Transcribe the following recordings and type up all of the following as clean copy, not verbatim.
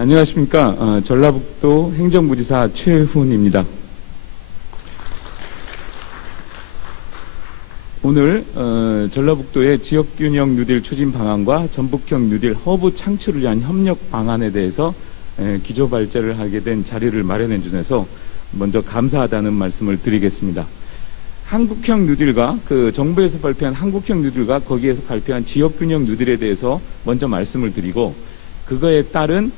안녕하십니까. 전라북도 행정부지사 최훈입니다. 오늘 전라북도의 지역균형 뉴딜 추진 방안과 전북형 뉴딜 허브 창출을 위한 협력 방안에 대해서 기조 발제를 하게 된 자리를 마련해 주셔서 먼저 감사하다는 말씀을 드리겠습니다. 한국형 뉴딜과 정부에서 발표한 한국형 뉴딜과 거기에서 발표한 지역균형 뉴딜에 대해서 먼저 말씀을 드리고, 그거에 따른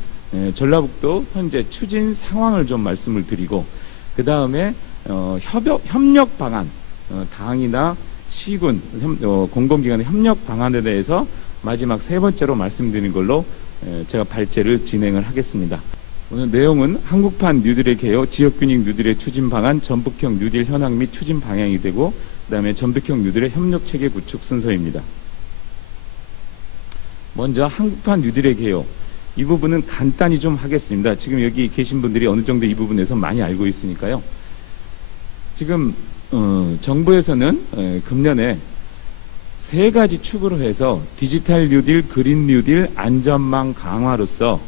전라북도 현재 추진 상황을 좀 말씀을 드리고, 그 다음에 협력 방안, 당이나 시군, 공공기관의 협력 방안에 대해서 마지막 세 번째로 말씀드리는 걸로 제가 발제를 진행을 하겠습니다. 오늘 내용은 한국판 뉴딜의 개요, 지역균형 뉴딜의 추진 방안, 전북형 뉴딜 현황 및 추진 방향이 되고, 그 다음에 전북형 뉴딜의 협력체계 구축 순서입니다. 먼저 한국판 뉴딜의 개요, 이 부분은 간단히 좀 하겠습니다. 지금 여기 계신 분들이 어느 정도 이 부분에서 많이 알고 있으니까요. 지금 정부에서는 금년에 세 가지 축으로 해서 디지털 뉴딜, 그린 뉴딜, 안전망 강화로서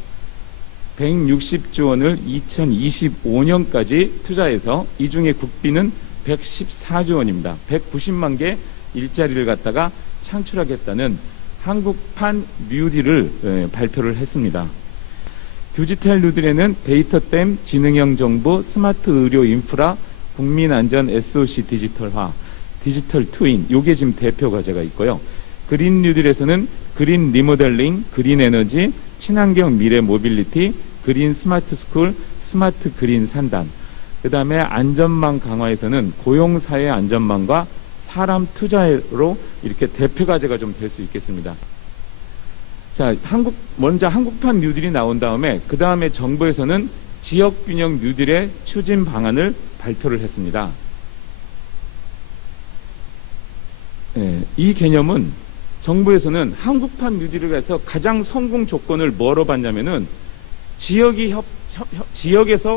160조 원을 2025년까지 투자해서, 이 중에 국비는 114조 원입니다. 190만 개 일자리를 갖다가 창출하겠다는 한국판 뉴딜을 발표를 했습니다. 디지털 뉴딜에는 데이터댐, 지능형 정보, 스마트 의료 인프라, 국민안전 SOC 디지털화, 디지털 트윈, 요게 지금 대표 과제가 있고요. 그린 뉴딜에서는 그린 리모델링, 그린 에너지, 친환경 미래 모빌리티, 그린 스마트 스쿨, 스마트 그린 산단, 그 다음에 안전망 강화에서는 고용사회 안전망과 사람 투자로 이렇게 대표 과제가 좀 될 수 있겠습니다. 자, 먼저 한국판 뉴딜이 나온 다음에, 그 다음에 정부에서는 지역균형 뉴딜의 추진 방안을 발표를 했습니다. 이 개념은 정부에서는 한국판 뉴딜을 해서 가장 성공 조건을 뭐로 봤냐면은, 지역에서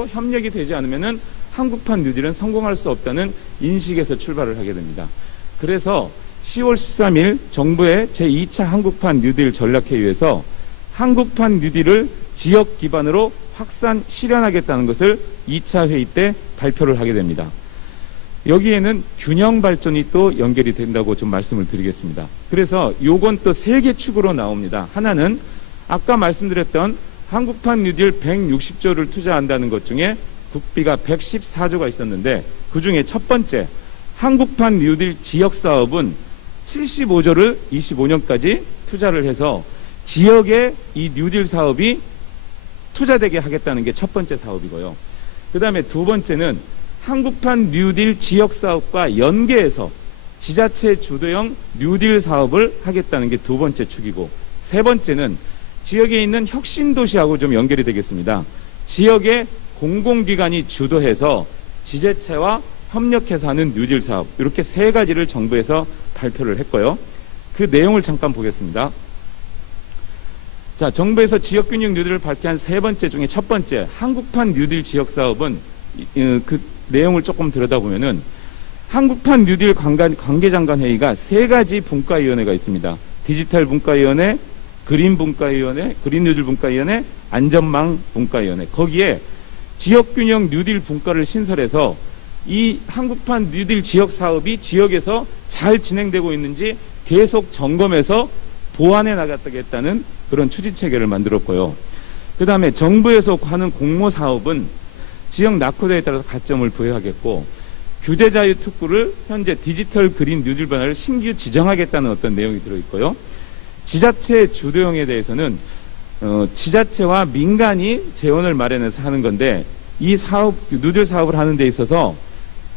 협력이 되지 않으면은 한국판 뉴딜은 성공할 수 없다는 인식에서 출발을 하게 됩니다. 그래서 10월 13일 정부의 제2차 한국판 뉴딜 전략회의에서 한국판 뉴딜을 지역 기반으로 확산 실현하겠다는 것을 2차 회의 때 발표를 하게 됩니다. 여기에는 균형 발전이 또 연결이 된다고 좀 말씀을 드리겠습니다. 그래서 요건 또 세 개 축으로 나옵니다. 하나는 아까 말씀드렸던 한국판 뉴딜 160조를 투자한다는 것 중에 국비가 114조가 있었는데, 그 중에 첫 번째 한국판 뉴딜 지역사업은 75조를 25년까지 투자를 해서 지역에 이 뉴딜 사업이 투자되게 하겠다는 게 첫 번째 사업이고요. 그 다음에 두 번째는 한국판 뉴딜 지역사업과 연계해서 지자체 주도형 뉴딜 사업을 하겠다는 게 두 번째 축이고, 세 번째는 지역에 있는 혁신도시하고 좀 연결이 되겠습니다. 지역의 공공기관이 주도해서 지자체와 협력해서 하는 뉴딜 사업, 이렇게 세 가지를 정부에서 발표를 했고요. 그 내용을 잠깐 보겠습니다. 자, 정부에서 지역균형 뉴딜을 발표한 세 번째 중에 첫 번째 한국판 뉴딜 지역사업은 그 내용을 조금 들여다보면은, 한국판 뉴딜 관계장관 회의가 세 가지 분과위원회가 있습니다. 디지털 분과위원회, 그린 분과위원회, 그린 뉴딜 분과위원회, 안전망 분과위원회. 거기에 지역균형 뉴딜 분과를 신설해서 이 한국판 뉴딜 지역 사업이 지역에서 잘 진행되고 있는지 계속 점검해서 보완해 나가겠다는 그런 추진 체계를 만들었고요. 그 다음에 정부에서 하는 공모 사업은 지역 낙후도에 따라서 가점을 부여하겠고, 규제 자유 특구를 현재 디지털 그린 뉴딜 변화를 신규 지정하겠다는 어떤 내용이 들어있고요. 지자체 주도형에 대해서는 지자체와 민간이 재원을 마련해서 하는 건데, 이 사업, 뉴딜 사업을 하는 데 있어서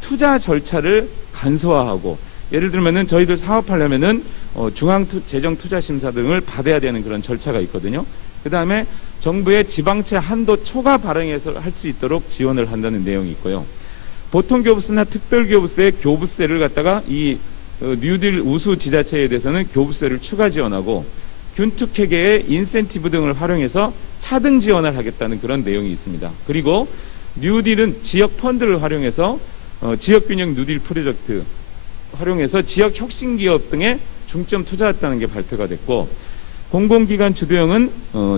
투자 절차를 간소화하고, 예를 들면은 저희들 사업하려면은 중앙재정투자심사 등을 받아야 되는 그런 절차가 있거든요. 그 다음에 정부의 지방채 한도 초과 발행해서 할 수 있도록 지원을 한다는 내용이 있고요. 보통교부세나 특별교부세, 교부세를 갖다가 이 뉴딜 우수 지자체에 대해서는 교부세를 추가 지원하고, 균특회계의 인센티브 등을 활용해서 차등 지원을 하겠다는 그런 내용이 있습니다. 그리고 뉴딜은 지역 펀드를 활용해서 지역균형 뉴딜 프로젝트 활용해서 지역 혁신기업 등에 중점 투자했다는 게 발표가 됐고, 공공기관 주도형은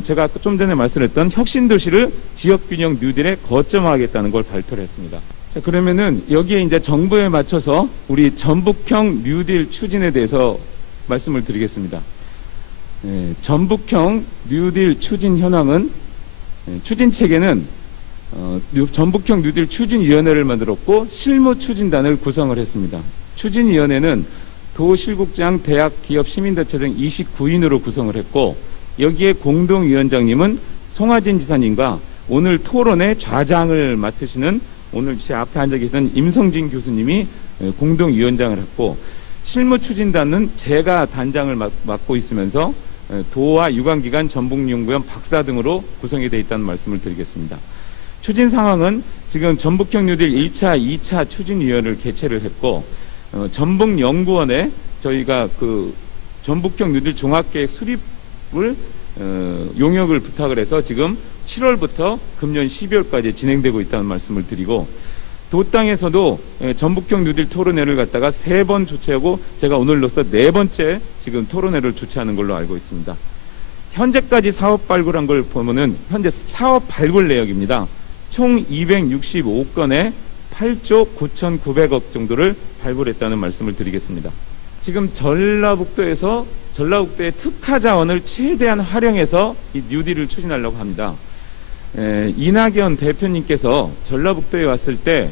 제가 좀 전에 말씀했던 혁신도시를 지역균형 뉴딜에 거점화하겠다는 걸 발표를 했습니다. 자, 그러면은 여기에 이제 정부에 맞춰서 우리 전북형 뉴딜 추진에 대해서 말씀을 드리겠습니다. 전북형 뉴딜 추진 현황은 추진 체계는 전북형 뉴딜 추진위원회를 만들었고 실무 추진단을 구성을 했습니다. 추진위원회는 도, 실국장, 대학, 기업, 시민단체 등 29인으로 구성을 했고 여기에 공동위원장님은 송하진 지사님과 오늘 토론의 좌장을 맡으시는 오늘 제 앞에 앉아 계신 임성진 교수님이 공동위원장을 했고 실무추진단은 제가 단장을 맡고 있으면서 도와 유관기관, 전북연구원, 박사 등으로 구성이 되어 있다는 말씀을 드리겠습니다. 추진 상황은 지금 전북형 뉴딜 1차, 2차 추진위원회를 개최를 했고 전북연구원에 저희가 그 전북형 뉴딜 종합계획 수립을 용역을 부탁을 해서 지금 7월부터 금년 12월까지 진행되고 있다는 말씀을 드리고 도 땅에서도 전북형 뉴딜 토론회를 갖다가 3번 주최하고 제가 오늘로써 4번째 지금 토론회를 주최하는 걸로 알고 있습니다. 현재까지 사업 발굴한 걸 보면은 현재 사업 발굴 내역입니다. 총 265건에 8조 9,900억 정도를 발굴했다는 말씀을 드리겠습니다. 지금 전라북도의 특화 자원을 최대한 활용해서 이 뉴딜을 추진하려고 합니다. 이낙연 대표님께서 전라북도에 왔을 때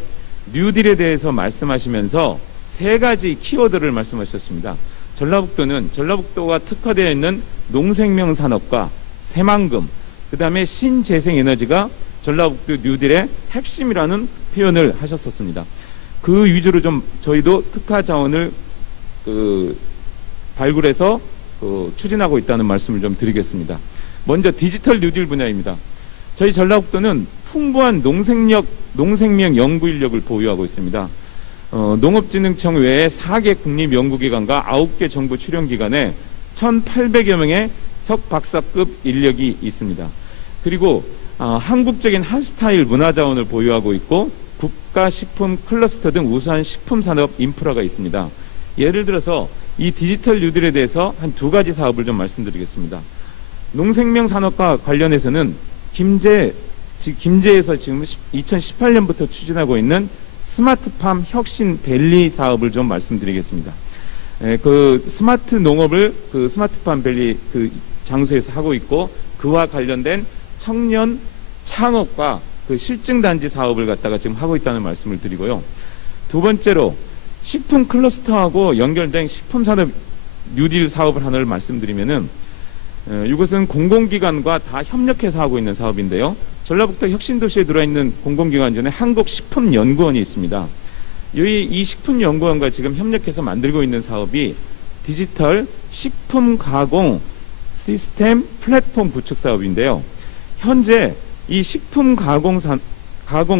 뉴딜에 대해서 말씀하시면서 3가지 키워드를 말씀하셨습니다. 전라북도가 특화되어 있는 농생명 산업과 새만금, 그 다음에 신재생에너지가 전라북도 뉴딜의 핵심이라는 표현을 하셨었습니다. 그 위주로 좀 저희도 특화 자원을 발굴해서 추진하고 있다는 말씀을 좀 드리겠습니다. 먼저 디지털 뉴딜 분야입니다. 저희 전라북도는 풍부한 농생명 연구 인력을 보유하고 있습니다. 농업진흥청 외에 4개 국립연구기관과 9개 정부 출연기관에 1,800여 명의 석박사급 인력이 있습니다. 그리고 한국적인 한스타일 문화자원을 보유하고 있고 국가식품 클러스터 등 우수한 식품산업 인프라가 있습니다. 예를 들어서 이 디지털 뉴딜에 대해서 한 2가지 사업을 좀 말씀드리겠습니다. 농생명 산업과 관련해서는 김제에서 지금 2018년부터 추진하고 있는 스마트팜 혁신 밸리 사업을 좀 말씀드리겠습니다. 그 스마트 농업을 그 스마트팜 밸리 그 장소에서 하고 있고 그와 관련된 청년 창업과 그 실증단지 사업을 갖다가 지금 하고 있다는 말씀을 드리고요. 2번째로 식품 클러스터하고 연결된 식품산업 뉴딜 사업을 하나를 말씀드리면은 이것은 공공기관과 다 협력해서 하고 있는 사업인데요. 전라북도 혁신도시에 들어있는 공공기관 중에 한국식품연구원이 있습니다. 이 식품연구원과 지금 협력해서 만들고 있는 사업이 디지털 식품 가공 시스템 플랫폼 구축 사업인데요. 현재 이 식품 가공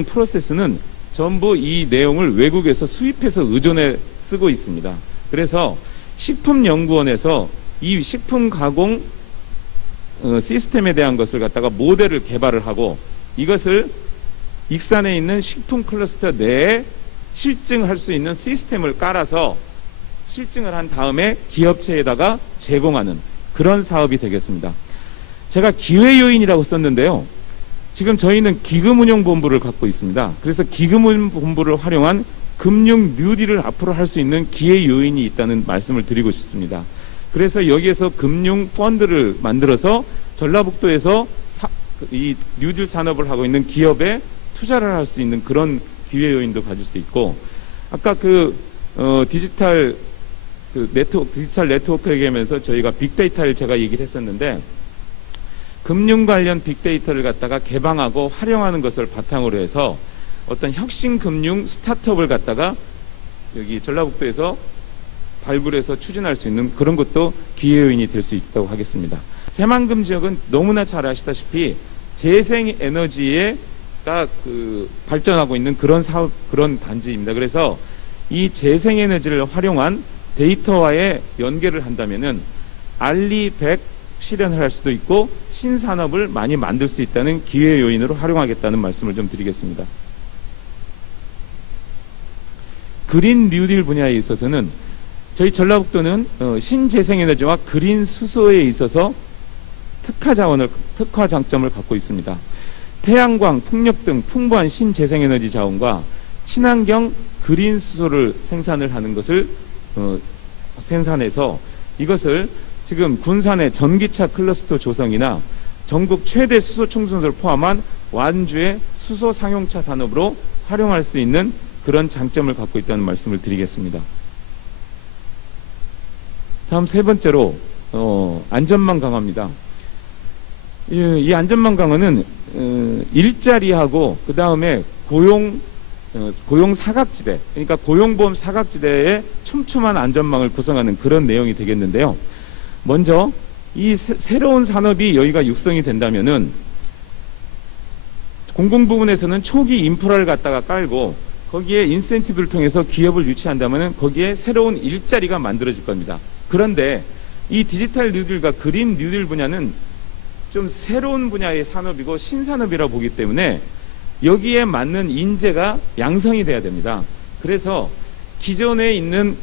프로세스는 전부 이 내용을 외국에서 수입해서 의존해 쓰고 있습니다. 그래서 식품연구원에서 이 식품 가공 시스템에 대한 것을 갖다가 모델을 개발을 하고 이것을 익산에 있는 식품 클러스터 내에 실증할 수 있는 시스템을 깔아서 실증을 한 다음에 기업체에다가 제공하는 그런 사업이 되겠습니다. 제가 기회요인이라고 썼는데요. 지금 저희는 기금운용본부를 갖고 있습니다. 그래서 기금운용본부를 활용한 금융 뉴딜을 앞으로 할 수 있는 기회요인이 있다는 말씀을 드리고 싶습니다. 그래서 여기에서 금융 펀드를 만들어서 전라북도에서 이 뉴딜 산업을 하고 있는 기업에 투자를 할 수 있는 그런 기회 요인도 가질 수 있고 아까 디지털 네트워크 얘기하면서 저희가 빅데이터를 제가 얘기를 했었는데 금융 관련 빅데이터를 갖다가 개방하고 활용하는 것을 바탕으로 해서 어떤 혁신 금융 스타트업을 갖다가 여기 전라북도에서 발굴해서 추진할 수 있는 그런 것도 기회 요인이 될 수 있다고 하겠습니다. 새만금 지역은 너무나 잘 아시다시피 재생에너지가 발전하고 있는 그런 사업, 그런 단지입니다. 그래서 이 재생에너지를 활용한 데이터와의 연계를 한다면은 알리100 실현을 할 수도 있고 신산업을 많이 만들 수 있다는 기회 요인으로 활용하겠다는 말씀을 좀 드리겠습니다. 그린 뉴딜 분야에 있어서는 저희 전라북도는 신재생에너지와 그린 수소에 있어서 특화 장점을 갖고 있습니다. 태양광, 풍력 등 풍부한 신재생에너지 자원과 친환경 그린 수소를 생산을 하는 것을 생산해서 이것을 지금 군산의 전기차 클러스터 조성이나 전국 최대 수소 충전소를 포함한 완주의 수소 상용차 산업으로 활용할 수 있는 그런 장점을 갖고 있다는 말씀을 드리겠습니다. 다음 세 번째로 안전망 강화입니다. 이 안전망 강화는 일자리하고 그 다음에 고용 사각지대, 그러니까 고용보험 사각지대의 촘촘한 안전망을 구성하는 그런 내용이 되겠는데요. 먼저 이 새로운 산업이 여기가 육성이 된다면은 공공 부분에서는 초기 인프라를 갖다가 깔고 거기에 인센티브를 통해서 기업을 유치한다면은 거기에 새로운 일자리가 만들어질 겁니다. 그런데 이 디지털 뉴딜과 그린 뉴딜 분야는 좀 새로운 분야의 산업이고 신산업이라 보기 때문에 여기에 맞는 인재가 양성이 돼야 됩니다. 그래서 기존에 있는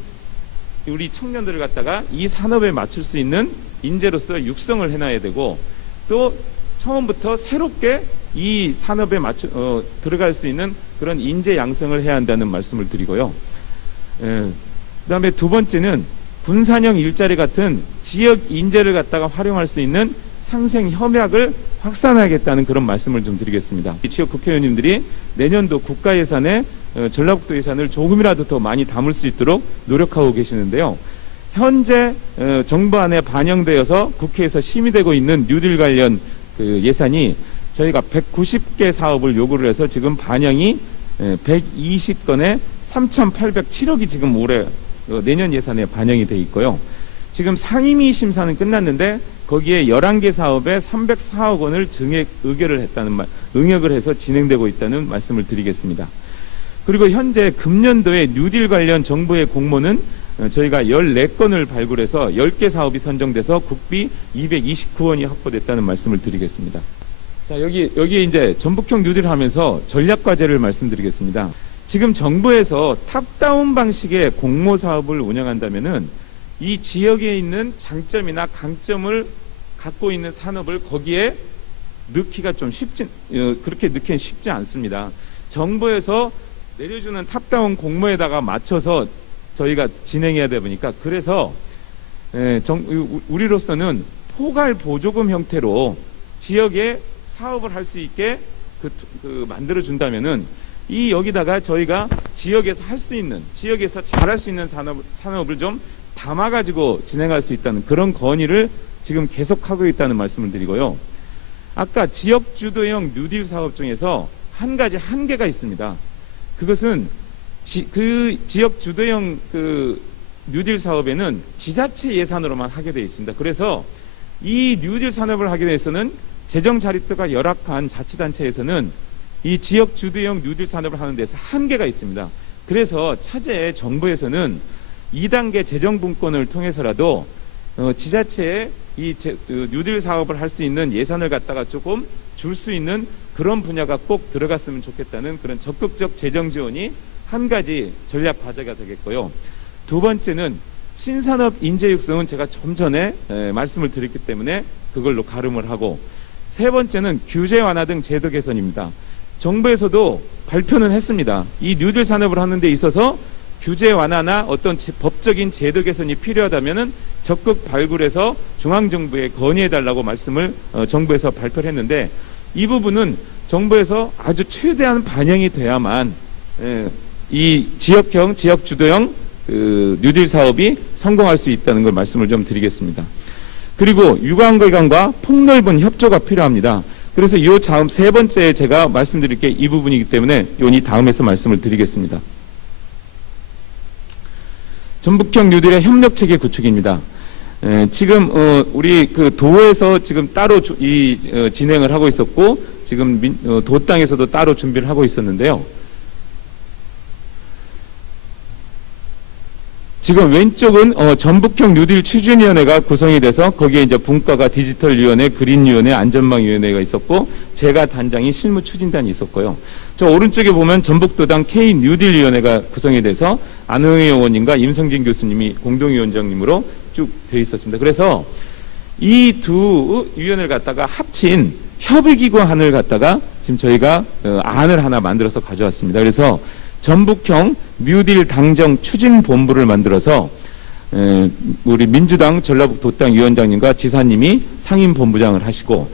우리 청년들을 갖다가 이 산업에 맞출 수 있는 인재로서 육성을 해놔야 되고, 또 처음부터 새롭게 이 산업에 들어갈 수 있는 그런 인재 양성을 해야 한다는 말씀을 드리고요. 그 다음에 두 번째는 군산형 일자리 같은 지역 인재를 갖다가 활용할 수 있는 상생 협약을 확산하겠다는 그런 말씀을 좀 드리겠습니다. 지역 국회의원님들이 내년도 국가 예산에 전라북도 예산을 조금이라도 더 많이 담을 수 있도록 노력하고 계시는데요. 현재 정부안에 반영되어서 국회에서 심의되고 있는 뉴딜 관련 그 예산이 저희가 190개 사업을 요구를 해서 지금 반영이 120건에 3,807억이 지금 올해 내년 예산에 반영이 돼 있고요. 지금 상임위 심사는 끝났는데 거기에 11개 사업에 304억 원을 증액 응액을 해서 진행되고 있다는 말씀을 드리겠습니다. 그리고 현재 금년도에 뉴딜 관련 정부의 공모는 저희가 14건을 발굴해서 10개 사업이 선정돼서 국비 229원이 확보됐다는 말씀을 드리겠습니다. 자, 여기 이제 전북형 뉴딜 하면서 전략 과제를 말씀드리겠습니다. 지금 정부에서 탑다운 방식의 공모 사업을 운영한다면은 이 지역에 있는 장점이나 강점을 갖고 있는 산업을 거기에 넣기가 좀 그렇게 넣기는 쉽지 않습니다. 정부에서 내려주는 탑다운 공모에다가 맞춰서 저희가 진행해야 되다 보니까, 그래서 우리로서는 포괄 보조금 형태로 지역에 사업을 할 수 있게 만들어 준다면은 여기다가 저희가 지역에서 할 수 있는, 지역에서 잘할 수 있는 산업을 좀 담아가지고 진행할 수 있다는 그런 건의를 지금 계속하고 있다는 말씀을 드리고요. 아까 지역 주도형 뉴딜 사업 중에서 한 가지 한계가 있습니다. 그것은 그 지역 주도형 그 뉴딜 사업에는 지자체 예산으로만 하게 되어 있습니다. 그래서 이 뉴딜 산업을 하게 돼서는 재정 자립도가 열악한 자치단체에서는 이 지역 주도형 뉴딜 산업을 하는 데서 한계가 있습니다. 그래서 차제에 정부에서는 2단계 재정분권을 통해서라도 지자체에 이 뉴딜 사업을 할 수 있는 예산을 갖다가 조금 줄 수 있는 그런 분야가 꼭 들어갔으면 좋겠다는 그런 적극적 재정 지원이 한 가지 전략 과제가 되겠고요. 두 번째는 신산업 인재 육성은 제가 좀 전에 말씀을 드렸기 때문에 그걸로 가름을 하고, 세 번째는 규제 완화 등 제도 개선입니다. 정부에서도 발표는 했습니다. 이 뉴딜 산업을 하는 데 있어서 규제 완화나 어떤 법적인 제도 개선이 필요하다면은 적극 발굴해서 중앙정부에 건의해달라고 말씀을 정부에서 발표를 했는데, 이 부분은 정부에서 아주 최대한 반영이 돼야만 이 지역형, 지역주도형 뉴딜 사업이 성공할 수 있다는 걸 말씀을 좀 드리겠습니다. 그리고 유관기관과 폭넓은 협조가 필요합니다. 그래서 이 다음 세 번째 제가 말씀드릴 게 이 부분이기 때문에 이 다음에서 말씀을 드리겠습니다. 전북형 뉴딜의 협력체계 구축입니다. 지금 우리 그 도에서 지금 따로 진행을 하고 있었고, 지금 도 땅에서도 따로 준비를 하고 있었는데요. 지금 왼쪽은 전북형 뉴딜 추진위원회가 구성이 돼서 거기에 이제 분과가 디지털위원회, 그린위원회, 안전망위원회가 있었고, 제가 단장이 실무추진단이 있었고요. 저 오른쪽에 보면 전북도당 K 뉴딜위원회가 구성이 돼서 안흥희 의원님과 임성진 교수님이 공동위원장님으로 쭉 되어 있었습니다. 그래서 이 두 위원회를 갖다가 합친 협의기구안을 갖다가 지금 저희가 안을 하나 만들어서 가져왔습니다. 그래서 전북형 뉴딜 당정 추진본부를 만들어서 우리 민주당 전라북도 당 위원장님과 지사님이 상임본부장을 하시고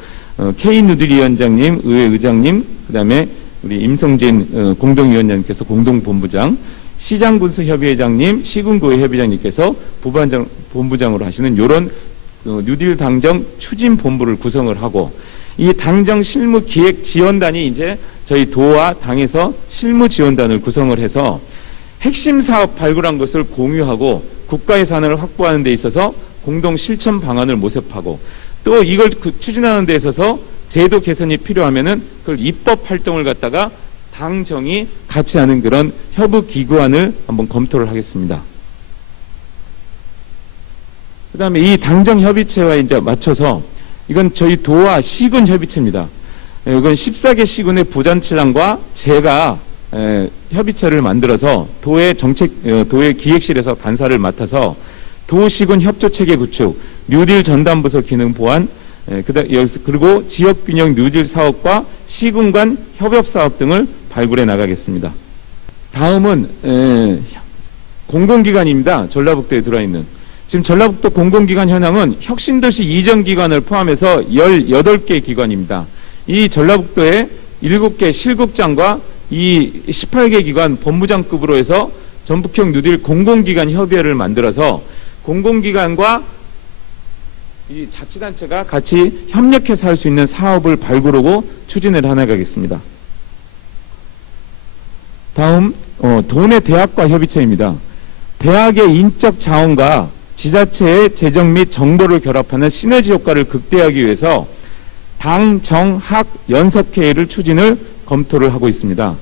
K 뉴딜 위원장님, 의회 의장님, 그다음에 우리 임성진 공동위원장님께서 공동본부장, 시장군수협의회장님, 시군구회 협의장님께서 본부장으로 하시는 이런 뉴딜 당정 추진본부를 구성을 하고, 이 당정 실무 기획 지원단이 이제 저희 도와 당에서 실무 지원단을 구성을 해서 핵심 사업 발굴한 것을 공유하고 국가 예산을 확보하는 데 있어서 공동 실천 방안을 모색하고, 또 이걸 추진하는 데 있어서 제도 개선이 필요하면은 그걸 입법 활동을 갖다가 당정이 같이 하는 그런 협의 기구안을 한번 검토를 하겠습니다. 그다음에 이 당정 협의체와 이제 맞춰서 이건 저희 도와 시군 협의체입니다. 이건 14개 시군의 부단체장과 제가 협의체를 만들어서 도의 도의 기획실에서 간사를 맡아서 도시군 협조체계 구축, 뉴딜 전담부서 기능 보완, 그리고 지역균형 뉴딜 사업과 시군 간 협업 사업 등을 발굴해 나가겠습니다. 다음은 공공기관입니다. 전라북도에 들어와 있는. 지금 전라북도 공공기관 현황은 혁신도시 이전 기관을 포함해서 18개 기관입니다. 이 전라북도에 7개 실국장과 이 18개 기관 본부장급으로 해서 전북형 뉴딜 공공기관 협의회를 만들어서 공공기관과 이 자치단체가 같이 협력해서 할 수 있는 사업을 발굴하고 추진을 해나가겠습니다. 다음 도내 대학과 협의체입니다. 대학의 인적 자원과 지자체의 재정 및 정보를 결합하는 시너지 효과를 극대화하기 위해서 당, 정, 학, 연석회의를 추진을 검토를 하고 있습니다.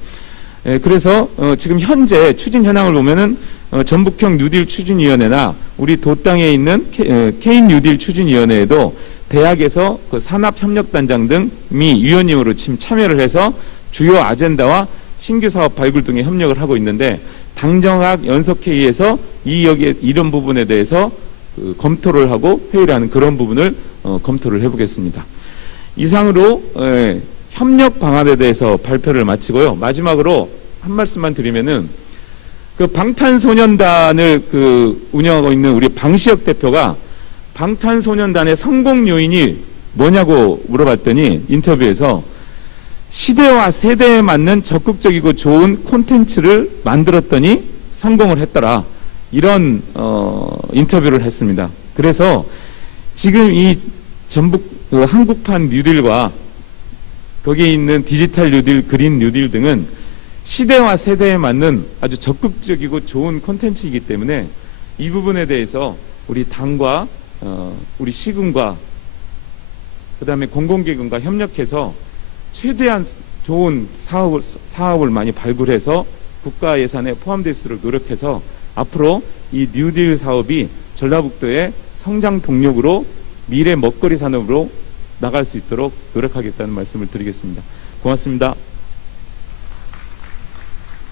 그래서 지금 현재 추진 현황을 보면은 전북형 뉴딜 추진위원회나 우리 도당에 있는 K 뉴딜 추진위원회에도 대학에서 그 산업협력단장 등이 위원님으로 지금 참여를 해서 주요 아젠다와 신규 사업 발굴 등에 협력을 하고 있는데, 당정학 연석회의에서 이런 부분에 대해서 검토를 하고 회의를 하는 그런 부분을 검토를 해보겠습니다. 이상으로 협력 방안에 대해서 발표를 마치고요. 마지막으로 한 말씀만 드리면은 그 방탄소년단을 운영하고 있는 우리 방시혁 대표가 방탄소년단의 성공 요인이 뭐냐고 물어봤더니 인터뷰에서 시대와 세대에 맞는 적극적이고 좋은 콘텐츠를 만들었더니 성공을 했더라. 이런 인터뷰를 했습니다. 그래서 지금 이 전북 한국판 뉴딜과 거기에 있는 디지털 뉴딜, 그린 뉴딜 등은 시대와 세대에 맞는 아주 적극적이고 좋은 콘텐츠이기 때문에 이 부분에 대해서 우리 당과 우리 시군과 그다음에 공공기관과 협력해서 최대한 좋은 사업을 많이 발굴해서 국가 예산에 포함될 수 있도록 노력해서 앞으로 이 뉴딜 사업이 전라북도의 성장 동력으로 미래 먹거리 산업으로 나갈 수 있도록 노력하겠다는 말씀을 드리겠습니다. 고맙습니다.